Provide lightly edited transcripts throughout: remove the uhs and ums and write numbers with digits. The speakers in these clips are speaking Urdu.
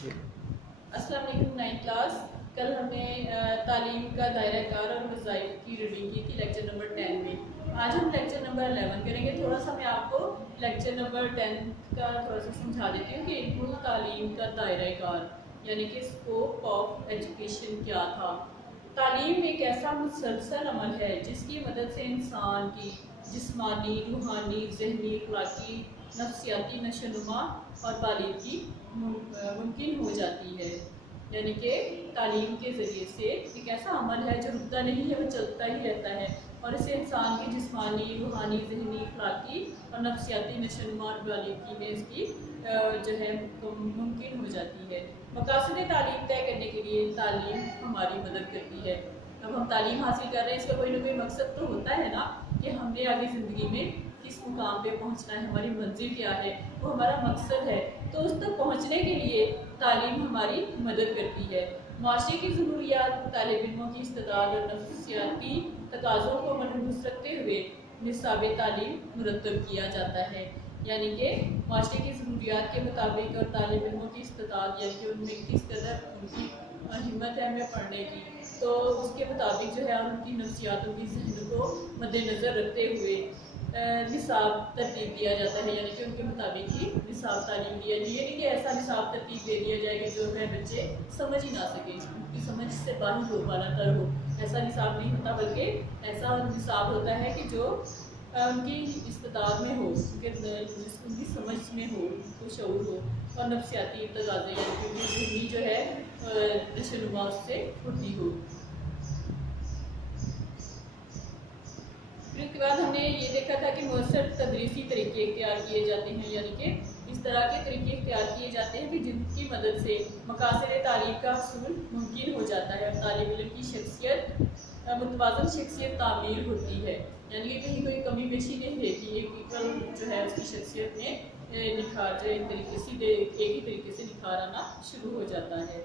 السلام علیکم 9 کلاس. کل ہم نے تعلیم کا دائرہ کار اور وظائف کی ریڈنگ کی تھی لیکچر نمبر 10 میں. آج ہم لیکچر نمبر 11 کریں گے. تھوڑا سا میں آپ کو لیکچر نمبر 10 کا تھوڑا سا سمجھا دیتی ہوں کہ علم تعلیم کا دائرہ کار یعنی کہ اسکوپ آف ایجوکیشن کیا تھا. تعلیم ایک ایسا مسلسل عمل ہے جس کی مدد سے انسان کی جسمانی، روحانی، ذہنی، اخلاقی، نفسیاتی نشوونما اور بالغی ممکن ہو جاتی ہے. یعنی کہ تعلیم کے ذریعے سے ایک ایسا عمل ہے جو رکتا نہیں ہے، وہ چلتا ہی رہتا ہے اور اسے انسان کی جسمانی، روحانی، ذہنی، اخلاقی اور نفسیاتی نشوونما اور بالغی میں اس کی جو ہے ممکن ہو جاتی ہے. مقاصد تعلیم طے کرنے کے لیے تعلیم ہماری مدد کرتی ہے. اب ہم تعلیم حاصل کر رہے ہیں، اس کا کوئی نہ کوئی مقصد تو ہوتا ہے نا کہ ہم نے آگے زندگی میں کس مقام پہ پہنچنا ہے، ہماری منزل کیا ہے، وہ ہمارا مقصد ہے. تو اس تک پہنچنے کے لیے تعلیم ہماری مدد کرتی ہے. معاشرے کی ضروریات، طالب علموں کی استعداد اور نفسیاتی تقاضوں کو مدنظر رکھتے ہوئے نصاب تعلیم مرتب کیا جاتا ہے. یعنی کہ معاشرے کی ضروریات کے مطابق اور طالب علموں کی استعداد یعنی کہ ان میں کس قدر ان کی ہمت ہے ہمیں پڑھنے کی، تو اس کے مطابق جو ہے ان کی نفسیات، ان کی ذہن کو مد نظر رکھتے ہوئے نصاب ترتیب دیا جاتا ہے. یعنی کہ ان کے مطابق ہی نصاب تعلیم دیا جائے. یہ نہیں کہ ایسا نصاب ترتیب دے دیا جائے کہ جو ہے بچے سمجھ ہی نہ سکیں، ان کی سمجھ سے باہر ہو، بالا تر ہو. ایسا نصاب نہیں ہوتا، بلکہ ایسا نصاب ہوتا ہے کہ جو ان کی استعداد میں ہو، ان کی سمجھ میں ہو، ان کو شعور ہو اور نفسیاتی تقاضے یعنی کہ ان کی ذہنی جو ہے نشوونما اس سے اٹھتی ہو. پھر اس کے بعد ہم نے یہ دیکھا تھا کہ مؤثر تدریسی طریقے اختیار کیے جاتے ہیں. یعنی کہ اس طرح کے طریقے اختیار کیے جاتے ہیں کہ جن کی مدد سے مقاصد تعلیم کا حصول ممکن ہو جاتا ہے اور طالب علم کی شخصیت متوازن شخصیت تعمیر ہوتی ہے. یعنی کہ کہیں کوئی کمی بیشی نہیں رہتی، ایک ایکول جو ہے اس کی شخصیت میں نکھار جو ایک ہی طریقے سے نکھار آنا شروع ہو جاتا ہے.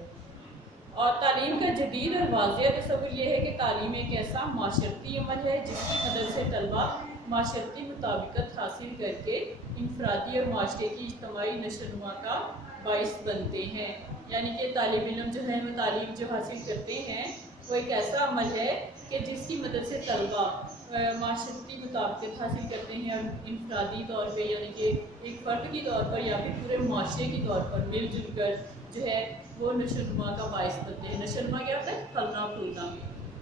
اور تعلیم کا جدید اور واضح تصور یہ ہے کہ تعلیم ایک ایسا معاشرتی عمل ہے جس کی مدد سے طلبہ معاشرتی مطابقت حاصل کر کے انفرادی اور معاشرے کی اجتماعی نشوونما کا باعث بنتے ہیں. یعنی کہ طالب علم جو ہے وہ تعلیم جو حاصل کرتے ہیں وہ ایک ایسا عمل ہے کہ جس کی مدد سے طلبہ معاشرتی مطابقت حاصل کرتے ہیں اور انفرادی طور پہ یعنی کہ ایک فرد کی طور پر یا پھر پورے معاشرے کی طور پر مل جل کر جو ہے وہ نشوونما کا باعث بنتے ہیں. نشوونما کیا ہوتا ہے؟ پھلنا پھولنا.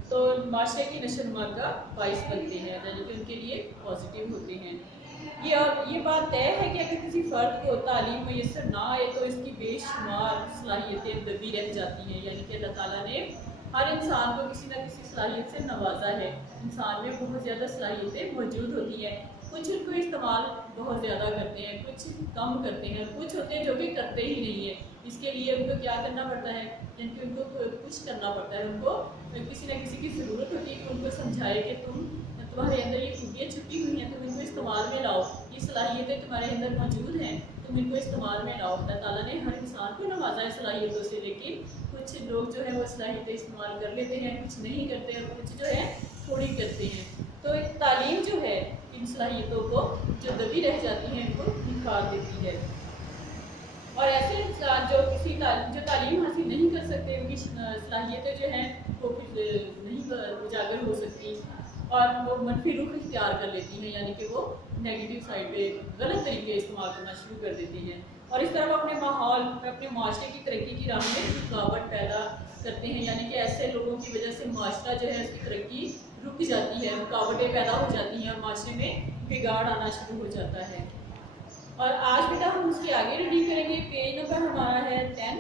تو معاشرے کی نشوونما کا باعث بنتے ہیں، یعنی کہ ان کے لیے پازیٹیو ہوتے ہیں. یہ بات طے ہے کہ اگر کسی فرد کو تعلیم میسر نہ آئے تو اس کی بے شمار صلاحیتیں دبی رہ جاتی ہیں. یعنی کہ اللہ تعالیٰ نے ہر انسان کو کسی نہ کسی صلاحیت سے نوازا ہے. انسان میں بہت زیادہ صلاحیتیں موجود ہوتی ہیں. کچھ ان کو استعمال بہت زیادہ کرتے ہیں، کچھ کم کرتے ہیں، کچھ ہوتے ہیں جو کہ کرتے ہی نہیں ہیں. اس کے لیے ان کو کیا کرنا پڑتا ہے؟ یعنی کہ ان کو کچھ کرنا پڑتا ہے. ان کو کسی نہ کسی کی ضرورت ہوتی ہے کہ ان کو سمجھائے کہ تمہارے اندر یہ خوبیاں چھپی ہوئی ہیں، تم ان کو استعمال میں لاؤ. یہ صلاحیتیں تمہارے اندر موجود ہیں، تم ان کو استعمال میں لاؤ. اللہ تعالیٰ نے ہر انسان کو نوازا ہے صلاحیتوں سے، لیکن کچھ لوگ جو ہے وہ صلاحیتیں استعمال کر لیتے ہیں، کچھ نہیں کرتے اور کچھ جو ہے تھوڑی کرتے ہیں. تو ایک تعلیم جو ہے ان صلاحیتوں کو جو دبی رہ جاتی ہیں ان کو نکھار دیتی ہے. اور ایسے انسان جو تعلیم حاصل نہیں کر سکتے، ان کی صلاحیتیں جو ہیں وہ نہیں اجاگر ہو سکتی اور وہ منفی رخ اختیار کر لیتی ہیں. یعنی کہ وہ نیگیٹو سائڈ پہ غلط طریقے استعمال کرنا شروع کر دیتی ہیں اور اس طرح وہ اپنے ماحول اپنے معاشرے کی ترقی کی راہ میں رکاوٹ پیدا کرتے ہیں. یعنی کہ ایسے لوگوں کی وجہ سے معاشرہ جو ہے اس کی ترقی رک جاتی ہے، رکاوٹیں پیدا ہو جاتی ہیں اور معاشرے میں بگاڑ آنا شروع ہو جاتا ہے. اور آج بیٹا ہم اس کی آگے ریڈنگ کریں گے. پیج نمبر ہمارا ہے 10،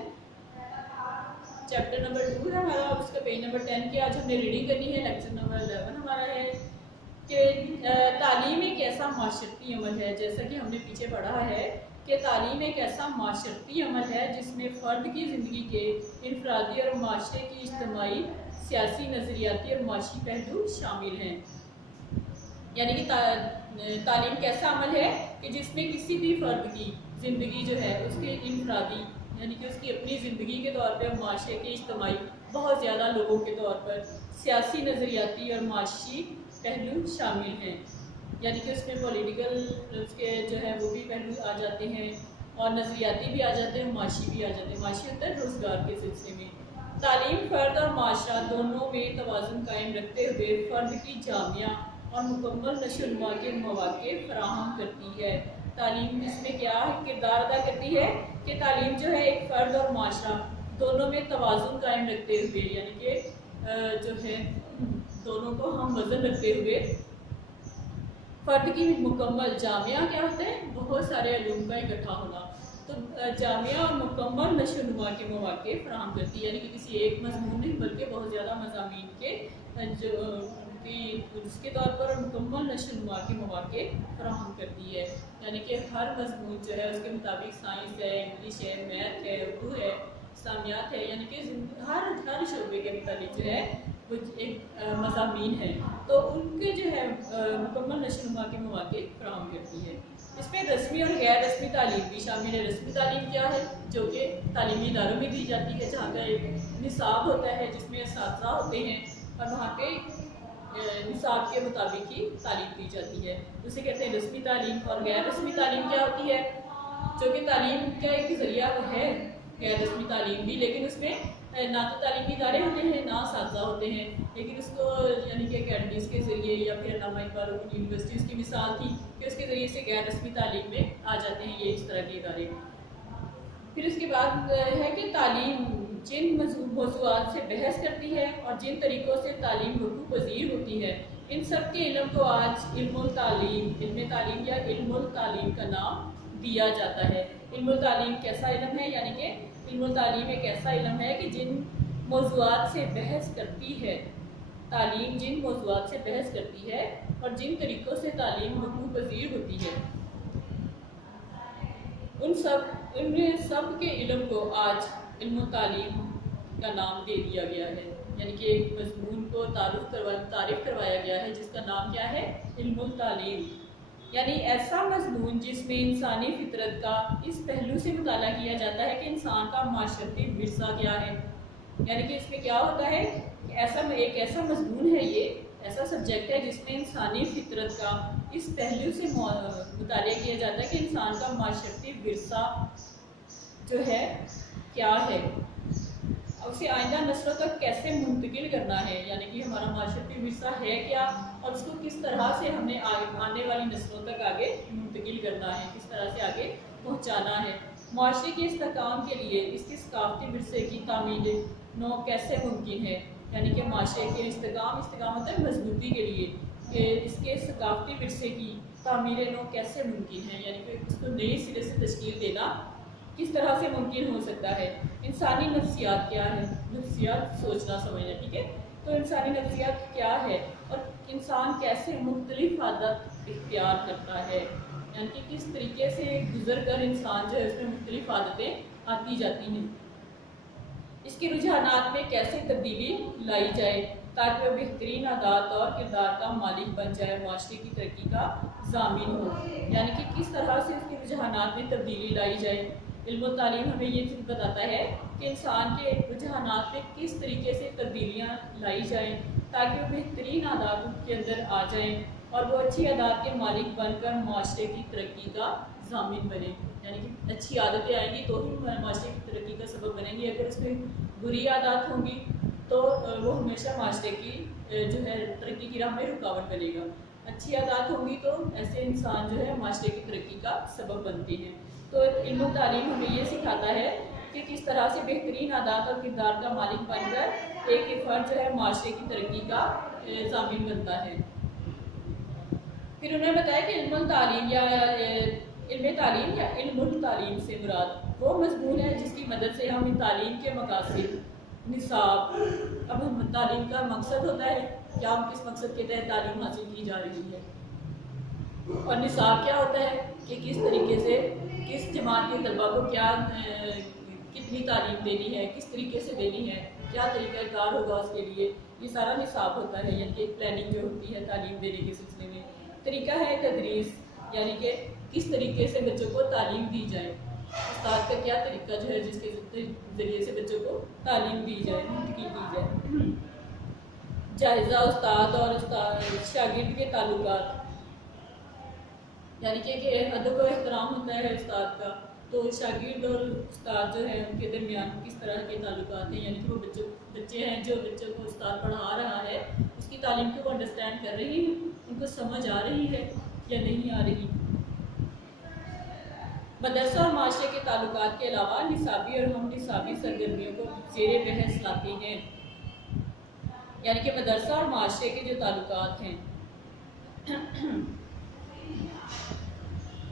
چیپٹر نمبر 2 ہے ہمارا، اس کا پیج نمبر 10 کی آج ہم نے ریڈنگ کرنی ہے. لیکچر نمبر 11 ہمارا ہے کہ تعلیم ایک ایسا معاشرتی عمل ہے. جیسا کہ ہم نے پیچھے پڑھا ہے کہ تعلیم ایک ایسا معاشرتی عمل ہے جس میں فرد کی زندگی کے انفرادی اور معاشرے کی اجتماعی، سیاسی، نظریاتی اور معاشی پہلو شامل ہیں. یعنی کہ تعلیم کیسا عمل ہے کہ جس میں کسی بھی فرد کی زندگی جو ہے اس کے انفرادی یعنی کہ اس کی اپنی زندگی کے طور پر، معاشرے کے اجتماعی بہت زیادہ لوگوں کے طور پر، سیاسی، نظریاتی اور معاشی پہلو شامل ہیں. یعنی کہ اس میں پولیٹیکل اس کے جو ہے وہ بھی پہلو آ جاتے ہیں، اور نظریاتی بھی آ جاتے ہیں، معاشی بھی آ جاتے ہیں۔ معاشی ہوتا ہے روزگار کے سلسلے میں۔ تعلیم فرد اور معاشرہ دونوں میں توازن قائم رکھتے ہوئے فرد کی جامعہ اور مکمل نشو و نما کے مواقع فراہم کرتی ہے۔ تعلیم اس میں کیا کردار ادا کرتی ہے کہ تعلیم جو ہے ایک فرد اور معاشرہ دونوں میں توازن قائم رکھتے ہوئے، یعنی کہ جو ہے دونوں کو ہم وزن رکھتے ہوئے فرد کی مکمل جامعہ کیا ہوتا ہے، بہت سارے علوم کا اکٹھا ہونا، تو جامعہ اور مکمل نشو و نما کے مواقع فراہم کرتی ہے، یعنی کہ کسی ایک مضمون نہیں بلکہ بہت زیادہ مضامین کے جو اس کے طور پر مکمل نشو و نما کے مواقع فراہم کرتی ہے، یعنی کہ ہر مضمون جو ہے اس کے مطابق سائنس ہے، انگلش ہے، میتھ ہے، اردو ہے، اسلامیات ہے، یعنی کہ ہر شعبے کے متعلق جو ہے کچھ ایک مضامین ہے، تو ان کے جو ہے مکمل نشو و نما کے مواقع فراہم کرتی ہے۔ اس میں رسمی اور غیر رسمی تعلیم بھی شامل ہے۔ رسمی تعلیم کیا ہے، جو کہ تعلیمی اداروں میں دی جاتی ہے، جہاں کا ایک نصاب ہوتا ہے جس میں اساتذہ ہوتے ہیں اور وہاں کے نصاب کے مطابق ہی تعلیم دی جاتی ہے، اسے کہتے ہیں رسمی تعلیم۔ اور غیر رسمی تعلیم کیا ہوتی ہے، جو کہ تعلیم کا ایک ذریعہ ہے غیر رسمی تعلیم بھی، لیکن اس میں نہ تو تعلیمی ادارے ہوتے ہیں نہ اساتذہ ہوتے ہیں، لیکن اس کو یعنی کہ اکیڈمیز کے ذریعے یا پھر علامہ اقبال کی یونیورسٹیز کی مثال تھی کہ اس کے ذریعے سے غیر رسمی تعلیم میں آ جاتے ہیں یہ اس طرح کے ادارے۔ پھر اس کے بعد ہے کہ تعلیم جن موضوعات سے بحث کرتی ہے اور جن طریقوں سے تعلیم وقوع پذیر ہوتی ہے، ان سب کے علم کو آج علم تعلیم یا علم التعلیم کا نام دیا جاتا ہے۔ علم التعلیم کیسا علم ہے، یعنی کہ علم التعلیم ایک ایسا علم ہے کہ جن موضوعات سے بحث کرتی ہے، تعلیم جن موضوعات سے بحث کرتی ہے اور جن طریقوں سے تعلیم وقوع پذیر ہوتی ہے، ان سب کے علم کو آج علم التعلیم کا نام دے دیا گیا ہے، یعنی کہ ایک مضمون کو تعریف کروایا گیا ہے جس کا نام کیا ہے، علم التعلیم، یعنی ایسا مضمون جس میں انسانی فطرت کا اس پہلو سے مطالعہ کیا جاتا ہے کہ انسان کا معاشرتی ورثہ کیا ہے، یعنی کہ اس میں کیا ہوتا ہے کہ ایک ایسا مضمون ہے، یہ ایسا سبجیکٹ ہے جس میں انسانی فطرت کا اس پہلو سے مطالعہ کیا جاتا ہے کہ انسان کا معاشرتی ورثہ جو ہے کیا ہے، اسے آئندہ نسلوں تک کیسے منتقل کرنا ہے، یعنی کہ ہمارا معاشرتی ورثہ ہے کیا اور اس کو کس طرح سے ہم نے آنے والی نسلوں تک آگے منتقل کرنا ہے، کس طرح سے آگے پہنچانا ہے، معاشرے کے استحکام کے لیے اس کے ثقافتی ورثے کی تعمیل نو کیسے ممکن ہے، یعنی کہ معاشرے کے استحکام ہوتا ہے مضبوطی کے لیے، کہ اس کے ثقافتی ورثے کی تعمیر نو کیسے ممکن ہے، یعنی کہ اس کو نئی سرے سے تشکیل دینا کس طرح سے ممکن ہو سکتا ہے۔ انسانی نفسیات کیا ہے، نفسیات سوچنا سمجھنا، ٹھیک ہے، تو انسانی نفسیات کیا ہے اور انسان کیسے مختلف عادت اختیار کرتا ہے، یعنی کہ کس طریقے سے گزر کر انسان جو ہے اس میں مختلف عادتیں آتی جاتی ہیں، اس کے رجحانات میں کیسے تبدیلی لائی جائے تاکہ وہ بہترین عادات اور کردار کا مالک بن جائے، معاشرے کی ترقی کا ضامن ہو، یعنی کہ کس طرح سے اس کے رجحانات میں تبدیلی لائی جائے۔ علم التعلیم ہمیں یہ چیز بتاتا ہے کہ انسان کے رجحانات میں کس طریقے سے تبدیلیاں لائی جائیں تاکہ وہ بہترین عادات ان کے اندر آ جائیں اور وہ اچھی عادات کے مالک بن کر معاشرے کی ترقی کا ضامن بنے، یعنی کہ اچھی عادتیں آئیں گی تو ہی معاشرے کی ترقی کا سبب بنیں گی، اگر اس میں بری عادات ہوں گی تو وہ ہمیشہ معاشرے کی جو ہے ترقی کی راہ میں رکاوٹ بنے گا، اچھی عادات ہوں گی تو ایسے انسان جو ہے معاشرے کی ترقی کا سبب بنتے ہیں۔ تو علم تعلیم ہمیں یہ سکھاتا ہے کہ کس طرح سے بہترین عادات اور کردار کا مالک بن کر ایک فرد جو ہے معاشرے کی ترقی کا ضامن بنتا ہے۔ پھر انہوں نے بتایا کہ علم تعلیم یا علم التعلیم سے مراد وہ مضمون ہے جس کی مدد سے ہم تعلیم کے مقاصد، نصاب، اب تعلیم کا مقصد ہوتا ہے کیا، ہم کس مقصد کے تحت تعلیم حاصل کی جا رہی ہے، اور نصاب کیا ہوتا ہے کہ کس طریقے سے کس جماعت کے طلباء کو کتنی تعلیم دینی ہے، کس طریقے سے دینی ہے، کیا طریقہ کار ہوگا اس کے لیے، یہ سارا نصاب ہوتا ہے، یعنی کہ پلاننگ جو ہوتی ہے تعلیم دینے کے سلسلے میں۔ طریقہ ہے تدریس، یعنی کہ کس طریقے سے بچوں کو تعلیم دی جائے، استاد کا کیا طریقہ جو ہے جس کے ذریعے سے بچوں کو تعلیم دی جائے، منتقل کی جائے۔ جائزہ استاد اور شاگرد کے تعلقات، یعنی کہ ادب و احترام ہوتا ہے استاد کا، تو شاگرد اور استاد جو ہے ان کے درمیان کس طرح کے تعلقات ہیں، یعنی کہ وہ بچے ہیں جو بچوں کو استاد پڑھا رہا ہے اس کی تعلیم کو وہ انڈرسٹینڈ کر رہی ہیں، ان کو سمجھ آ رہی ہے یا نہیں آ رہی۔ مدرسہ اور معاشرے کے تعلقات کے علاوہ نصابی اور ہم نصابی سرگرمیوں کو زیر بحث لاتے ہیں، یعنی کہ مدرسہ اور معاشرے کے جو تعلقات ہیں،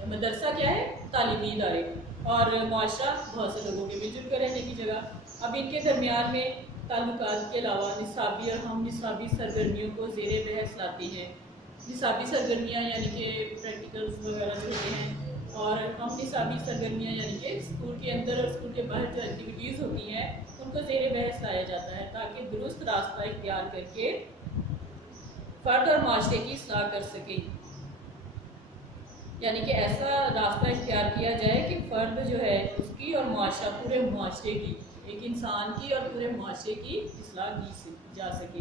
مدرسہ کیا ہے؟ تعلیمی ادارے، اور معاشرہ بہت سے لوگوں کے مل جل کر رہنے کی جگہ۔ اب ان کے درمیان میں تعلقات کے علاوہ نصابی اور ہم نصابی سرگرمیوں کو زیر بحث لاتی ہیں۔ نصابی سرگرمیاں یعنی کہ پریکٹیکلز وغیرہ جو ہوتے ہیں، اور ہم نصابی سرگرمیاں یعنی کہ اسکول کے اندر اور اسکول کے باہر جو ایکٹیویٹیز ہوتی ہیں ان کو زیر بحث لایا جاتا ہے تاکہ درست راستہ اختیار کر کے فرد اور معاشرے کی اصلاح کر سکیں، یعنی کہ ایسا راستہ اختیار کیا جائے کہ فرد جو ہے اس کی اور معاشرہ پورے معاشرے کی، ایک انسان کی اور پورے معاشرے کی اصلاح کی جا سکے۔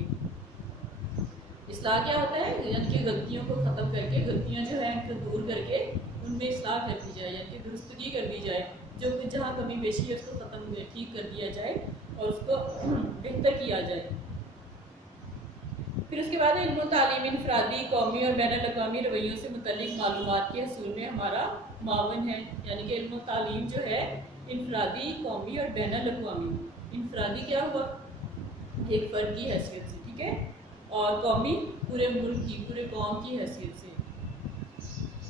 اصلاح کیا ہوتا ہے؟ یعنی کہ غلطیوں کو ختم کر کے، غلطیاں جو ہیں ان کو دور کر کے ان میں اصلاح کر دی جائے، یعنی کہ درستگی کر دی جائے، جو جہاں کمی بیشی ہے اس کو ختم ٹھیک کر دیا جائے اور اس کو بہتر کیا جائے۔ پھر اس کے بعد علم و تعلیم انفرادی، قومی اور بین الاقوامی رویوں سے متعلق معلومات کے حصول میں ہمارا معاون ہے، یعنی کہ علم و تعلیم جو ہے انفرادی، قومی اور بین الاقوامی۔ انفرادی کیا ہوا؟ ایک فرد کی حیثیت سے، ٹھیک ہے، اور قومی پورے ملک کی، پورے قوم کی حیثیت سے،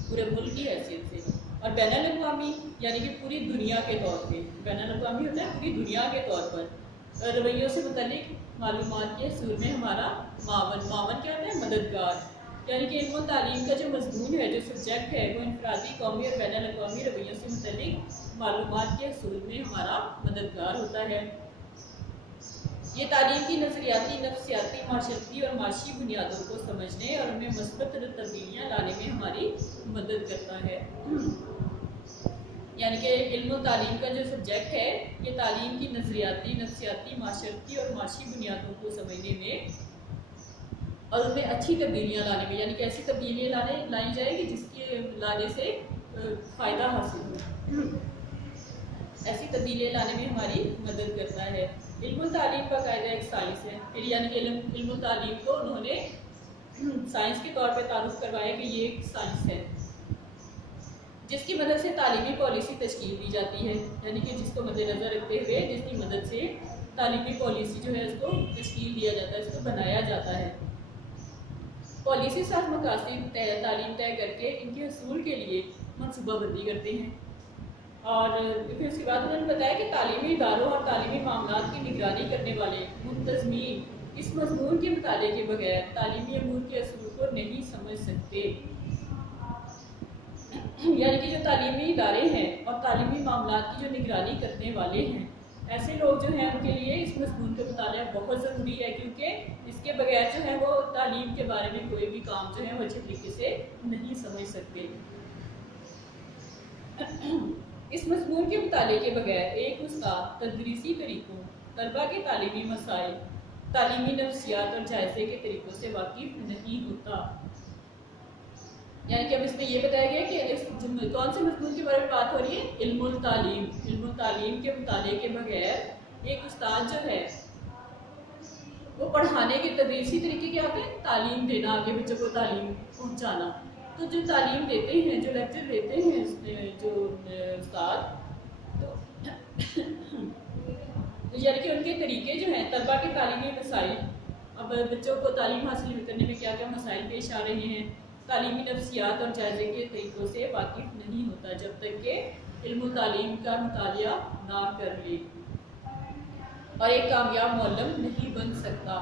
پورے ملک کی حیثیت سے، اور بین الاقوامی یعنی کہ پوری دنیا کے طور پہ۔ بین الاقوامی ہوتا ہے پوری دنیا کے طور پر رویوں سے متعلق معلومات کے حصول میں ہمارا معاون۔ معاون کیا ہوتا ہے؟ مددگار، یعنی کہ علم و تعلیم کا جو مضمون ہے، جو سبجیکٹ ہے، وہ انفرادی، قومی اور بین الاقوامی رویوں سے متعلق معلومات کے حصول میں ہمارا مددگار ہوتا ہے۔ یہ تعلیم کی نظریاتی، نفسیاتی، معاشرتی اور معاشی بنیادوں کو سمجھنے اور ان میں مثبت تبدیلیاں لانے میں ہماری مدد کرتا ہے۔ یعنی کہ علم و تعلیم کا جو سبجیکٹ ہے یہ تعلیم کی نظریاتی، نفسیاتی، معاشرتی اور معاشی بنیادوں کو سمجھنے میں اور ان میں اچھی تبدیلیاں لانے میں، یعنی کہ ایسی تبدیلیاں لائی جائے گی جس کے لانے سے فائدہ حاصل ہو، ایسی تبدیلیاں لانے میں ہماری مدد کرتا ہے۔ علم و تعلیم باقاعدہ ایک سائنس ہے، پھر یعنی کہ علم و تعلیم کو انہوں نے سائنس کے طور پہ تعارف کروایا کہ یہ ایک سائنس ہے جس کی مدد سے تعلیمی پالیسی تشکیل دی جاتی ہے، یعنی کہ جس کو مد نظر رکھتے ہوئے جس کی مدد سے تعلیمی پالیسی جو ہے اس کو تشکیل دیا جاتا ہے، اس کو بنایا جاتا ہے۔ پالیسی ساز مقاصد تعلیم طے کر کے ان کے حصول کے لیے منصوبہ بندی کرتے ہیں، اور پھر اس کے بعد انہوں نے بتایا کہ تعلیمی اداروں اور تعلیمی معاملات کی نگرانی کرنے والے منتظمین اس مضمون کے مطالعے کے بغیر تعلیمی امور کے اصول کو نہیں سمجھ سکتے، یعنی کہ جو تعلیمی ادارے ہیں اور تعلیمی معاملات کی جو نگرانی کرنے والے ہیں، ایسے لوگ جو ہیں ان کے لیے اس مضمون کا مطالعہ بہت ضروری ہے، کیونکہ اس کے بغیر جو ہے وہ تعلیم کے بارے میں کوئی بھی کام جو ہے وہ اچھے طریقے سے نہیں سمجھ سکتے۔ اس مضمون کے مطالعے کے بغیر ایک استاد تدریسی طریقوں، طلباء کے تعلیمی مسائل، تعلیمی نفسیات اور جائزے کے طریقوں سے واقف نہیں ہوتا۔ یعنی کہ اب اس میں یہ بتایا گیا کہ کون سے مضمون کے بارے میں بات ہو رہی ہے؟ علم التعلیم۔ علم التعلیم کے مطالعے کے بغیر ایک استاد جو ہے وہ پڑھانے کے تدریسی طریقے کیا ہوتے ہیں؟ تعلیم دینا، آگے بچوں کو تعلیم پہنچانا۔ تو جو تعلیم دیتے ہیں، جو لیکچر دیتے ہیں جو استاد، تو یعنی کہ ان کے طریقے جو ہیں طلباء کے تعلیمی مسائل، اب بچوں کو تعلیم حاصل کرنے میں کیا کیا مسائل پیش آ رہے ہیں، تعلیمی نفسیات اور جائزے کے طریقوں سے واقف نہیں ہوتا جب تک کہ علم و تعلیم کا مطالعہ نہ کر لے، اور ایک کامیاب معلم نہیں بن سکتا۔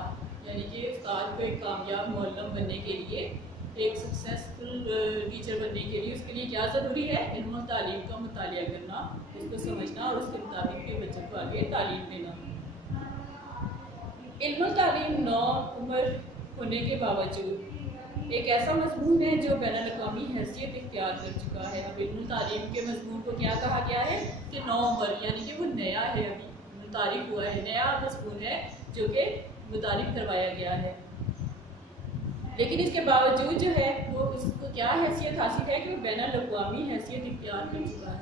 یعنی کہ استاد کو ایک کامیاب معلم بننے کے لیے، ایک سکسیسفل ٹیچر بننے کے لیے اس کے لیے کیا ضروری ہے؟ علم و تعلیم کا مطالعہ کرنا، اس کو سمجھنا اور اس کے مطابق کے بچوں کو آگے تعلیم دینا۔ علم و تعلیم نو عمر ہونے کے باوجود ایک ایسا مضمون ہے جو بین الاقوامی حیثیت اختیار کر چکا ہے۔ اب علم و تعلیم کے مضمون کو کیا کہا گیا ہے کہ نو عمر، یعنی کہ وہ نیا ہے، ابھی متعارف ہوا ہے، نیا مضمون ہے جو کہ متعارف کروایا گیا ہے، لیکن اس کے باوجود جو ہے وہ اس کو کیا حیثیت حاصل ہے کہ وہ بین الاقوامی حیثیت اختیار کر چکا ہے۔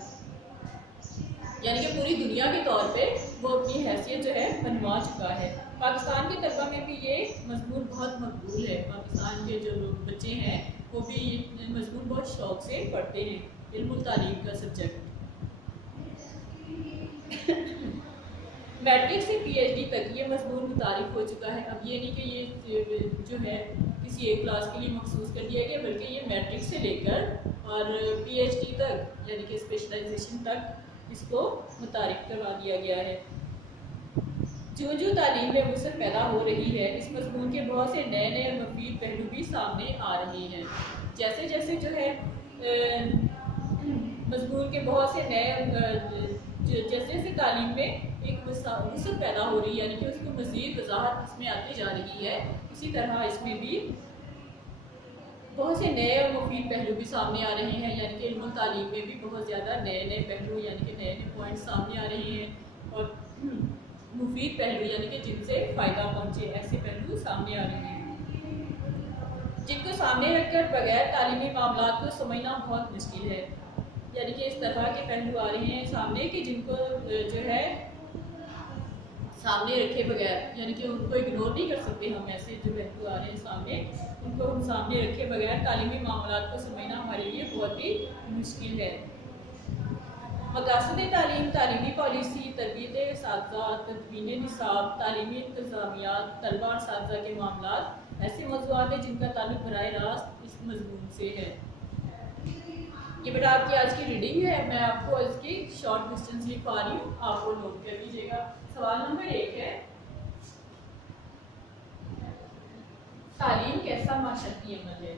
یعنی کہ پوری دنیا کے طور پہ وہ اپنی حیثیت جو ہے بنوا چکا ہے۔ پاکستان کے طلبہ میں بھی یہ مضمون بہت مقبول ہے، پاکستان کے جو لوگ بچے ہیں وہ بھی یہ مضمون بہت شوق سے پڑھتے ہیں، علم و تعلیم کا سبجیکٹ۔ میٹرک سے پی ایچ ڈی تک یہ مضمون متعارف ہو چکا ہے۔ اب یہ نہیں کہ یہ جو ہے کسی ایک کلاس کے لیے مخصوص کر دیا گیا، بلکہ یہ میٹرک سے لے کر اور پی ایچ ڈی تک یعنی کہ اسپیشلائزیشن تک اس کو متعارف کروا دیا گیا ہے۔ جو تعلیم میں وسعت پیدا ہو رہی ہے، اس مضمون کے بہت سے نئے نئے اور مفید پہلو بھی سامنے آ رہے ہیں۔ جیسے جیسے جو ہے مضمون کے بہت سے نئے جیسے جیسے تعلیم میں ایک وسعت پیدا ہو رہی ہے، یعنی کہ اس کو مزید وضاحت اس میں آتی جا رہی ہے، اسی طرح اس میں بھی بہت سے نئے اور مفید پہلو بھی سامنے آ رہے ہیں، یعنی کہ علم و تعلیم میں بھی بہت زیادہ نئے نئے پہلو یعنی کہ نئے نئے پوائنٹ سامنے آ رہے ہیں، اور مفید پہلو یعنی کہ جن سے فائدہ پہنچے ایسے پہلو سامنے آ رہے ہیں، جن کو سامنے رکھ کر بغیر تعلیمی معاملات کو سمجھنا بہت مشکل ہے۔ یعنی کہ اس طرح کے پہلو آ رہے ہیں سامنے کہ جن کو جو ہے سامنے رکھے بغیر یعنی کہ ان کو اگنور نہیں کر سکتے ہم، ایسے جو پہلو آ رہے ہیں سامنے ان کو ہم سامنے رکھے بغیر تعلیمی معاملات کو سمجھنا ہمارے لیے بہت ہی مشکل ہے۔ مقاصد تعلیم، تعلیمی پالیسی، تربیت اساتذہ، تدوین نصاب، تعلیمی انتظامیات، طلبہ اور اساتذہ کے معاملات ایسے موضوعات ہیں جن کا تعلق براہ راست اس مضمون سے ہے۔ یہ بیٹا آپ کی آج کی ریڈنگ ہے، میں آپ کو اس کی شارٹ کوسچنز لکھوا رہی ہوں، آپ وہ نوٹ کر لیجیے گا۔ سوال نمبر 1 ہے، تعلیم کیسا معاشرتی عمل ہے؟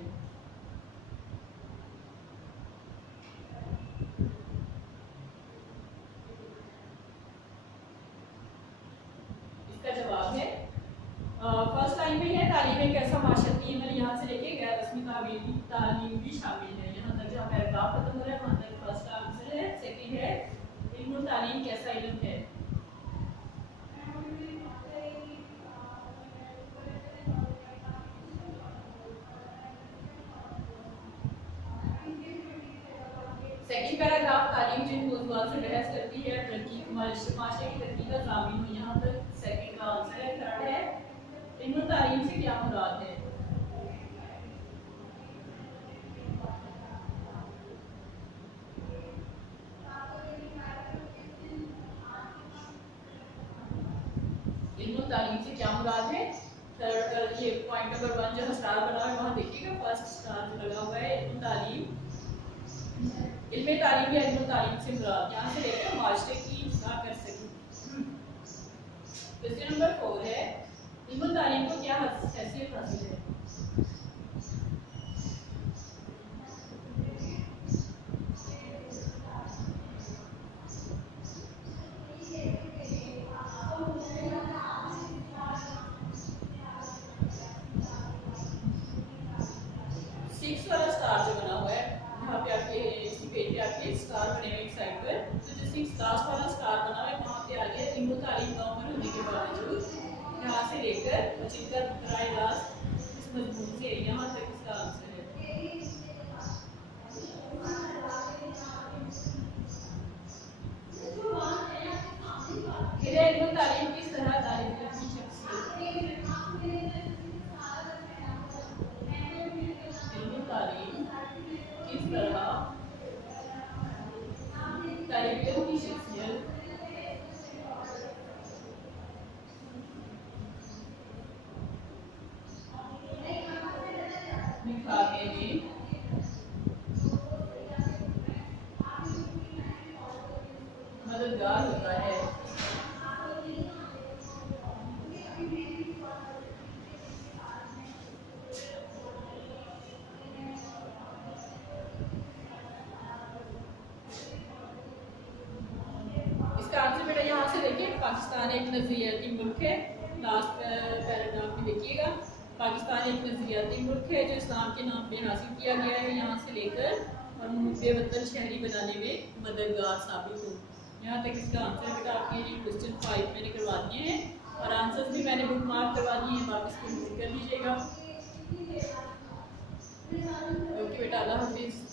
اس کا جواب ہے فرسٹ لائن میں ہے تعلیم ایک ایسا معاشرتی عمل، یہاں سے لے کے غیر رسمی تعلیم بھی شامل ہے، یہاں تک جہاں پیراگراف ختم ہو رہا ہے وہاں تک فرسٹ آنسر ہے۔ سیکنڈ ہے علم و تعلیم کیسا علم ہے؟ سیکنڈ پیراگراف تعلیم جن موضوعات سے بحث کرتی ہے معاشرے کی ترقی کا ضامن ہو، یہاں تک سیکنڈ کا آنسر ہے۔ تھرڈ ہے علم و تعلیم سے کیا مراد ہے؟ علم و تعلیم سے کیا مراد ہے؟ یہ پوائنٹ نمبر 1 جو اسٹار بنا ہوا ہے وہاں دیکھیے گا، فرسٹ اسٹار جو لگا ہوا ہے علم تعلیم، علم تعلیم یا علم و تعلیم سے مراد یہاں سے لے کر معاشرے کی اصلاح کر سکیں۔ کوسچن نمبر 4 ہے علم و تعلیم کو کیا حیثیت حاصل ہے؟ مددگار ہوتا ہے۔ اس کا آنسر بیٹا یہاں سے دیکھیے، پاکستان ایک نظریاتی ملک ہے، لاسٹ پیراگراف میں دیکھیے گا، پاکستان ایک نظریاتی ملک ہے جو اسلام کے نام پہ حاصل کیا گیا ہے، یہاں سے لے کر اور بے وطن شہری بنانے میں مددگار ثابت ہو، یہاں تک اس کا آنسر بیٹا آپ کے لیے کوسچن 5 میں نے کروا دیے ہیں اور آنسرز بھی میں نے بک مارک کروا دیے ہیں، آپ اس کو نوٹ کر لیجیے گا۔ اوکے بیٹا، اللہ حافظ۔